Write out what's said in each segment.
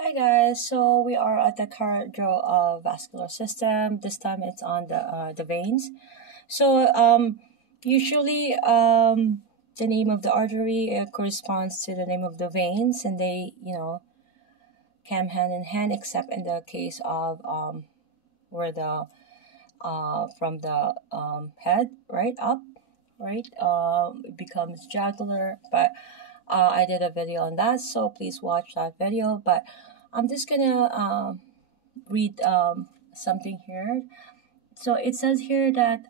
Hi guys, so we are at the cardiovascular system. This time it's on the veins. So usually the name of the artery corresponds to the name of the veins, and they come hand in hand, except in the case of where the from the head right up, right, it becomes jugular, but I did a video on that, so please watch that video. But I'm just gonna read something here. So it says here that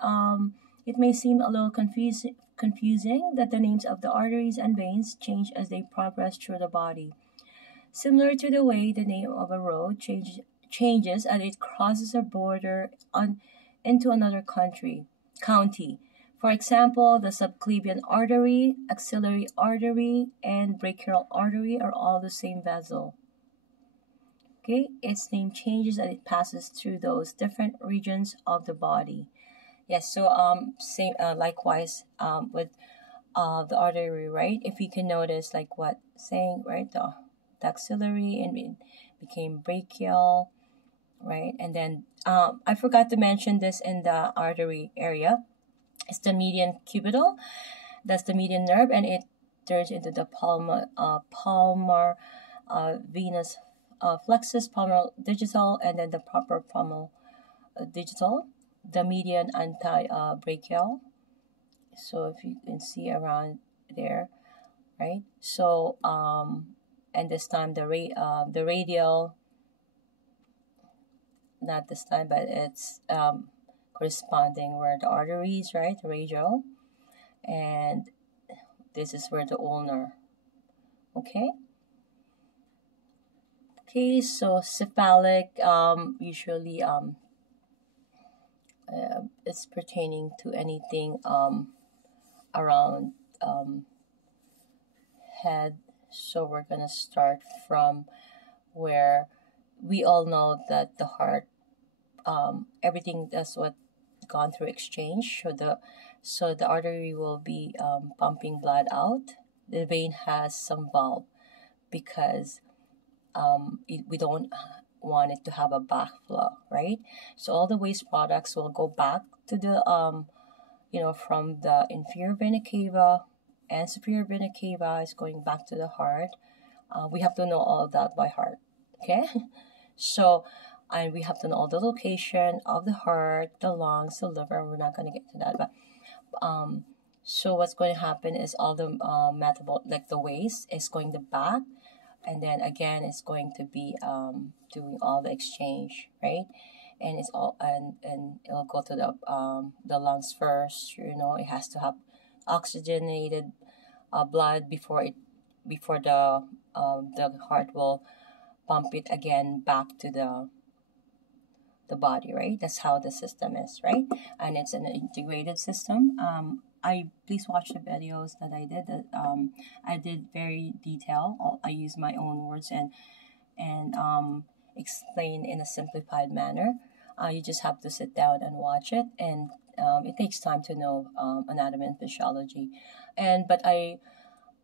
it may seem a little confusing that the names of the arteries and veins change as they progress through the body, similar to the way the name of a road changes as it crosses a border into another county. For example, the subclavian artery, axillary artery, and brachial artery are all the same vessel. Okay, its name changes as it passes through those different regions of the body. Yes, so same likewise with the artery, right? If you can notice, like what saying, right, the axillary and it became brachial, right? And then I forgot to mention this in the artery area. It's the median cubital. That's the median nerve, and it turns into the palmar venous flexus, palmar digital, and then the proper palmar digital, the median anti-brachial. So if you can see around there, right? So and this time the radial, not this time, but it's corresponding where the arteries, right, the radial, and this is where the ulnar. Okay, so cephalic usually it's pertaining to anything around head. So we're gonna start from where we all know that the heart, everything that's what gone through exchange. So the artery will be pumping blood out. The vein has some valve because we don't want it to have a backflow, right? So all the waste products will go back to the from the inferior vena cava and superior vena cava is going back to the heart. We have to know all of that by heart. Okay, so and we have to know all the location of the heart, the lungs, the liver. We're not going to get to that, but so what's going to happen is all the metabolic, like the waste, is going to back, and then again it's going to be doing all the exchange, right? And it's all and it'll go to the lungs first. It has to have oxygenated blood before the heart will pump it again back to the body, right? That's how the system is, right? And it's an integrated system. Please watch the videos that I did. I did very detailed. I use my own words and explain in a simplified manner. You just have to sit down and watch it, and it takes time to know anatomy and physiology. But I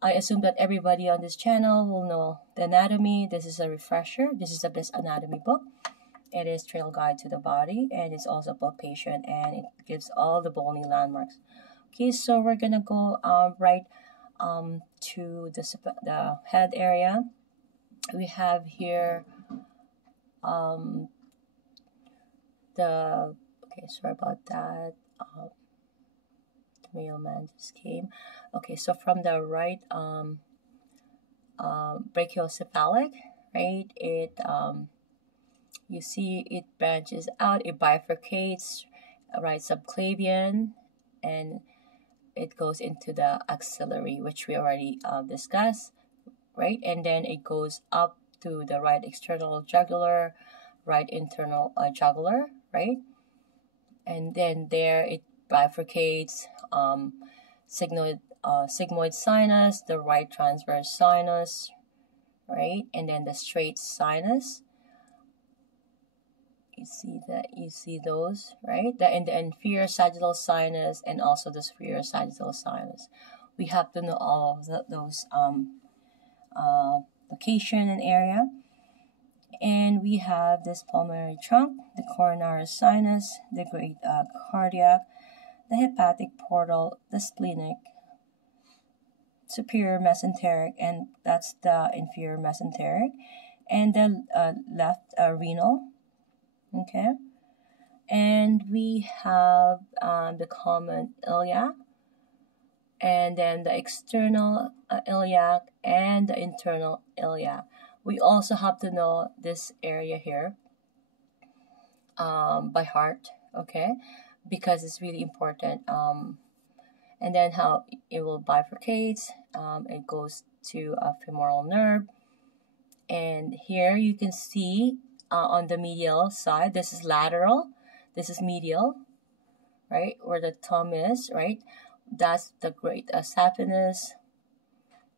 assume that everybody on this channel will know the anatomy. This is a refresher. This is the best anatomy book. It is Trail Guide to the Body, and it's also palpation, and it gives all the bony landmarks. Okay, so we're gonna go right to the head area. We have here okay, sorry about that. The mailman just came. Okay, so from the right brachiocephalic, right, it you see it branches out, it bifurcates, right, subclavian, and it goes into the axillary, which we already discussed, right? And then it goes up to the right external jugular, right internal jugular, right? And then there it bifurcates, sigmoid sinus, the right transverse sinus, right? And then the straight sinus. You see those, right? In the inferior sagittal sinus and also the superior sagittal sinus. We have to know all of those location and area. And we have this pulmonary trunk, the coronary sinus, the great cardiac, the hepatic portal, the splenic, superior mesenteric, and that's the inferior mesenteric, and the left renal. Okay, and we have the common iliac, and then the external iliac and the internal iliac. We also have to know this area here by heart, okay, because it's really important. And then how it will bifurcate. It goes to a femoral nerve. And here you can see on the medial side, this is lateral, this is medial, right, where the thumb is, right? That's the great saphenous,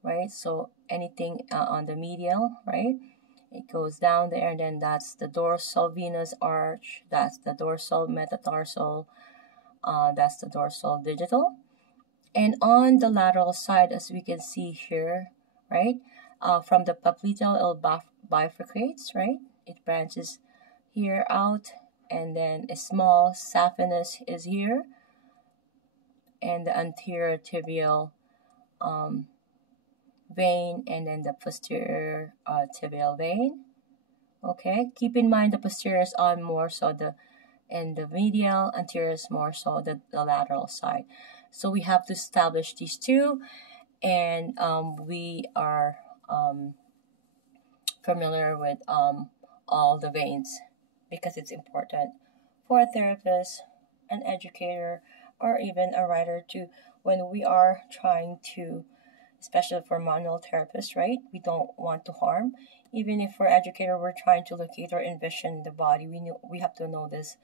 right? So anything on the medial, right? It goes down there, and then that's the dorsal venous arch, that's the dorsal metatarsal, that's the dorsal digital. And on the lateral side, as we can see here, right, from the popliteal, it bifurcates, right? It branches here out, and then a small saphenous is here, and the anterior tibial vein, and then the posterior tibial vein. Okay, keep in mind the posterior is on more so and the medial, anterior is more so the lateral side. So we have to establish these two, and we are familiar with all the veins because it's important for a therapist, an educator, or even a writer to, when we are trying to, especially for manual therapists, right? We don't want to harm. Even if for educator, we're trying to locate or envision the body, we have to know this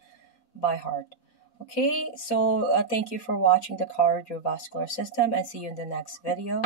by heart. Okay, so thank you for watching the cardiovascular system, and see you in the next video.